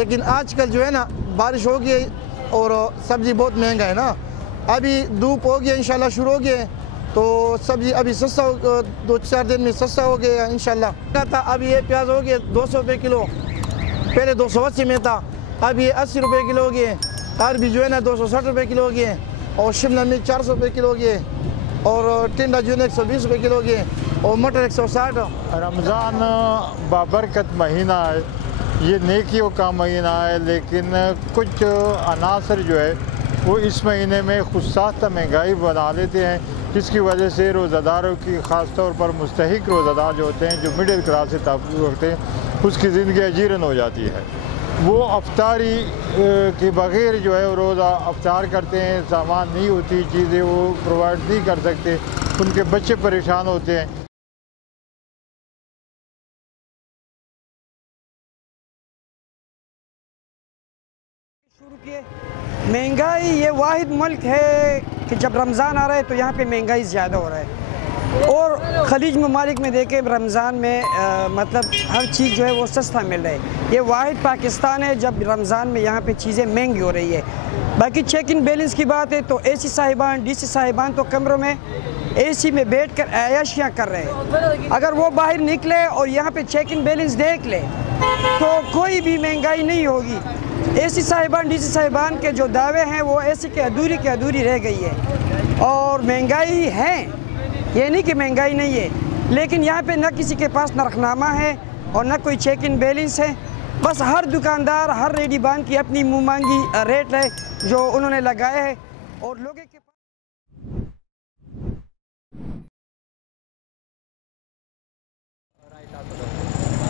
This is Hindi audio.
लेकिन आजकल जो है ना बारिश हो गई और सब्ज़ी बहुत महंगा है ना। अभी धूप हो गया इंशाल्लाह शुरू हो गए तो सब्ज़ी अभी सस्ता 2-4 दिन में सस्ता हो गया इंशाल्लाह। क्या था अभी ये प्याज हो गया 200 रुपये किलो, पहले 280 में था, अभी 80 रुपये किलो हो गए। अरबी जो है ना 260 रुपये किलो हो गए और शिमला मिर्च 400 रुपये किलो हो गए और टिंडा जो है 120 रुपये किलो हो गए और मटर 160। रमज़ान बाबरकत महीना है, ये नेकियों का महीना है, लेकिन कुछ अनासर जो है वो इस महीने में खुदसाख्ता महंगाई बना लेते हैं, जिसकी वजह से रोज़ादारों की ख़ास तौर पर मुस्तहिक रोज़ादार जो होते हैं, जो मिडिल क्लास से ताल्लुक़ रखते हैं, उसकी ज़िंदगी अजीरन हो जाती है। वो अफ्तारी के बग़ैर जो है रोज़ा अफ्तार करते हैं, सामान नहीं होती, चीज़ें वो प्रोवाइड नहीं कर सकते, उनके बच्चे परेशान होते हैं। महंगाई ये वाहिद मुल्क है कि जब रमज़ान आ रहा है तो यहाँ पे महंगाई ज़्यादा हो रहा है। और ख़लीज ममालिक में देखें रमज़ान में मतलब हर चीज़ जो है वो सस्ता मिल रहा है। ये वाहिद पाकिस्तान है जब रमज़ान में यहाँ पे चीज़ें महंगी हो रही है। बाकी चेक इन बैलेंस की बात है तो एसी साहिबान डीसी साहिबान तो कमरों में एसी में बैठ कर अयाशियाँ कर रहे हैं। अगर वो बाहर निकले और यहाँ पे चेक इन बैलेंस देख ले तो कोई भी महंगाई नहीं होगी। एसी साहिबान डीसी साहिबान के जो दावे हैं वो एसी के अधूरी रह गई है। और महंगाई है, ये नहीं कि महंगाई नहीं है, लेकिन यहाँ पे न किसी के पास नरखनामा है और न कोई चेक इन बैलेंस है। बस हर दुकानदार हर रेडीबान की अपनी मुँह मांगी रेट है जो उन्होंने लगाए हैं और लोगों के